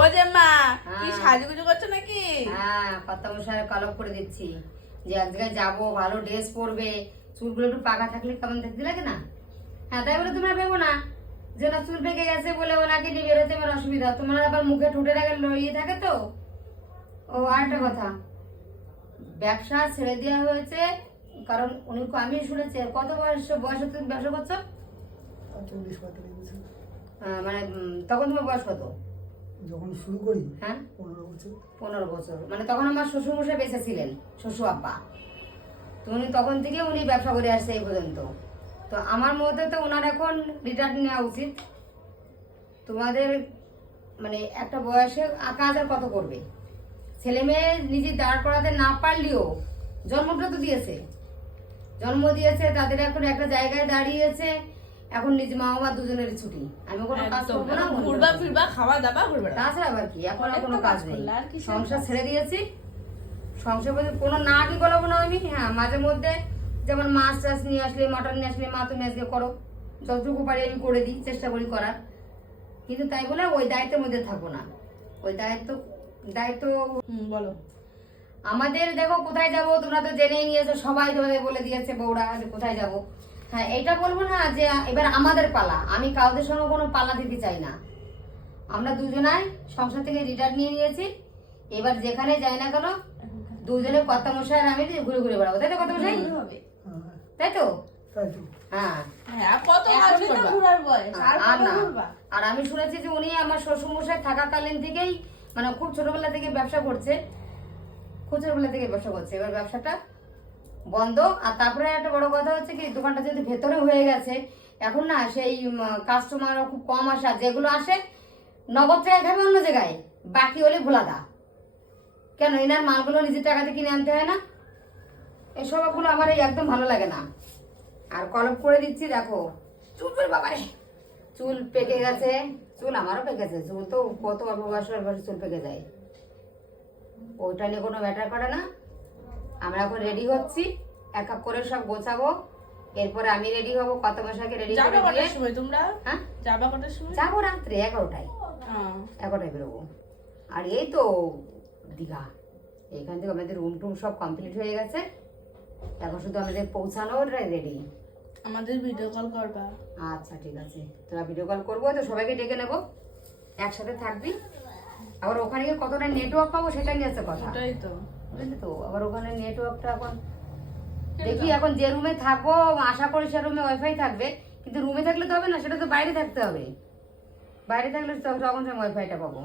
ও যে মা কি সাজুগুজু করছো নাকি? হ্যাঁ, কত মশাই কলপ করে দিচ্ছি যে এক জায়গায় যাবো, ভালো ড্রেস পরবে, চুলগুলো একটু পাকা থাকলে কেমন দেখতে লাগে না? হ্যাঁ, তাই বলে তোমরা ভেবো না যে না চুল পেকে গেছে বলে ওনাকে নিয়ে বেরোতে আমার অসুবিধা। তোমার আবার মুখে ঠোঁটের আগে ইয়ে থাকে তো। ও আরেকটা কথা, ব্যবসা ছেড়ে দেওয়া হয়েছে কারণ উনি, আমি শুনেছি কত বয়সে তুমি ব্যবসা করছো? 40-45 বছর। মানে তখন তোমার বয়স কত যখন শুরু করি? হ্যাঁ, 15 বছর। 15 বছর। মানে তখন আমার শ্বশুর মশাই বেঁচে ছিলেন, শ্বশুর আব্বা। তো উনি তখন থেকে উনি ব্যবসা করে আসছে এই পর্যন্ত। তো আমার মতে তো ওনার এখন রিটায়ার নেওয়া উচিত। তোমাদের মানে একটা বয়সে কাজ আর কত করবে? ছেলে মেয়ে নিজে দাঁড় করাতে না পারলেও জন্মটা তো দিয়েছে, জন্ম দিয়েছে, তাদের এখন একটা জায়গায় দাঁড়িয়েছে। এখন নিজ মা বাবা দুজনের ছুটি, আমি কোনো কাজ করবো না, ঘুরবা ফিরবা, খাওয়া দাওয়া করবে না। তাছাড়া আবার কি, এখন আর কোনো কাজ নেই, আর কি সংসার ছেড়ে দিয়েছি। সংসার বলতে কোনো না কি বলবো না আমি। হ্যাঁ, মাঝে মধ্যে যেমন মাছ টাছ নিয়ে আসলে, মটন নিয়ে আসলে, মা তুমি আজকে করো, যতটুকু পারি আমি করে দিই, চেষ্টা করি করার। কিন্তু তাই বলে ওই দায়িত্বের মধ্যে থাকবো না। ওই দায়িত্ব বলো। আমাদের দেখো কোথায় যাব, তোমরা তো জেনেই নিয়েছো, সবাই তোমাদের বলে দিয়েছে বউরা যে কোথায় যাব। হ্যাঁ, এইটা বলবো না যে এবার আমাদের পালা, আমি কাউদের সঙ্গে কোনো পালা দিতে চাই না। আমরা দুজনাই সংসার থেকে রিটায়ার নিয়ে নিয়েছি। এবার যেখানে যাই না কেন দুজনে কর্তা মশাই আর আমি ঘুরে ঘুরে বেড়াবো, তাই তো কর্তা মশাই? হ্যাঁ, তাই তো? তাই তো। হ্যাঁ, হ্যাঁ, কত কাজ করবা? ঘোরার বয়স আর আর কত না। ঘুরবা? আর আমি শুনেছি যে উনি আমার শ্বশুর মশাই থাকাকালীন থেকেই, মানে খুব ছোটবেলা থেকে ব্যবসা করছে, খুব ছোটবেলা থেকে ব্যবসা করছে। এবার ব্যবসাটা বন্ধ। আর তারপরে একটা বড় কথা হচ্ছে কি, দোকানটা যদি ভেতরে হয়ে গেছে, এখন না সেই কাস্টমার খুব কম আসে, আর যেগুলো আসে নগদ টাকা খাবে অন্য জায়গায়, বাকি হলে ভোলাদা। কেন এনার মালগুলো নিজের টাকাতে কিনে আনতে হয় না? এসবগুলো আমার এই একদম ভালো লাগে না। আর কলপ করে দিচ্ছি, দেখো চুল বাবারে, চুল পেকে গেছে, চুল আমারও পেকেছে, চুল তো কত অল্প বয়সে চুল পেকে যায়। ওইটা নিয়ে কোনো ম্যাটার করে না। আমরা এখন রেডি হচ্ছি, এক এক করে সব গোছাবো, এরপরে আমি রেডি হবো, কত বসাকে রেডি যাবা করে দিয়ে। কটার সময় তোমরা? হ্যাঁ, যাবা কটার সময়? যাবো রাত্রে 11টায়, 11টায় বেরোবো। আর এই তো দীঘা, এখান থেকে আমাদের রুম টুম সব কমপ্লিট হয়ে গেছে, এখন শুধু আমাদের পৌঁছানোর রেডি। আমাদের ভিডিও কল করবা? আচ্ছা ঠিক আছে, তোরা ভিডিও কল করবো তো, সবাইকে ডেকে নেবো, একসাথে থাকবি। আবার ওখানে গিয়ে কতটা নেটওয়ার্ক পাবো সেটা নিয়ে আছে কথা, ওটাই তো। বুঝলি তো? আবার ওখানে নেটওয়ার্কটা এখন দেখি, এখন যে রুমে থাকবো আশা করি সে রুমে ওয়াইফাই থাকবে, কিন্তু রুমে থাকলে তো হবে না, সেটা তো বাইরে থাকতে হবে। বাইরে থাকলে তখন ওয়াইফাইটা পাবো।